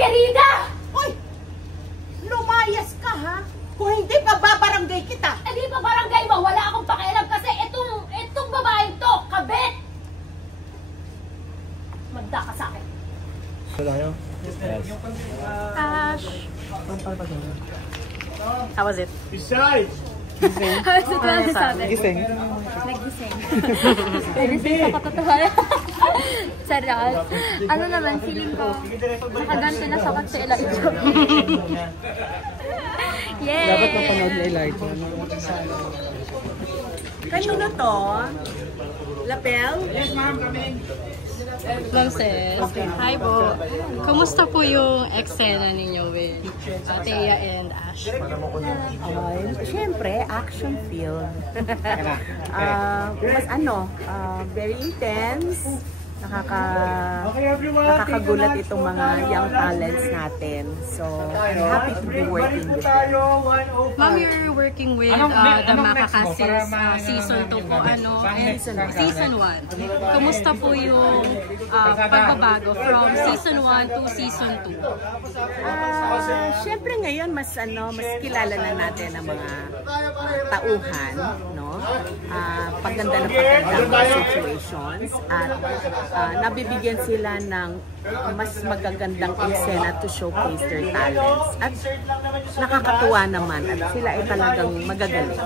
Querida! Uy! Lumayas ka, ha? Kung hindi pa babarangay kita. Hindi pa barangay mo, wala akong pakialam kasi itong babaeng to, kabit! Magda ka sa akin. Ash. How was it? Besides, How was it? Ano sabi? gising. Nagising. Nagising sa katotohanan. Sarap. Ano naman, feeling ko, nakaganto na sakat sa Elijah. Yay! Dapat napanood ni Elijah. Kanino na to? Lapel? Yes, ma'am, coming. Ma'am sis, hi po. Kumusta po yung eksena ninyo with Thea and Ash? Siyempre, action film. Mas very intense. Nakakagulat itong mga young talents natin. So, I'm happy to be working with them. Ma'am, you're working with the Makakasis season 2 po, and season 1. Kumusta po yung pagbabago from season 1 to season 2? Siyempre ngayon, mas kilala na natin ang mga tauhan, no? Paganda na pagandang situations at nabibigyan sila ng mas magagandang eksena to showcase their talents. At nakakatuwa naman at sila ay talagang magagaling.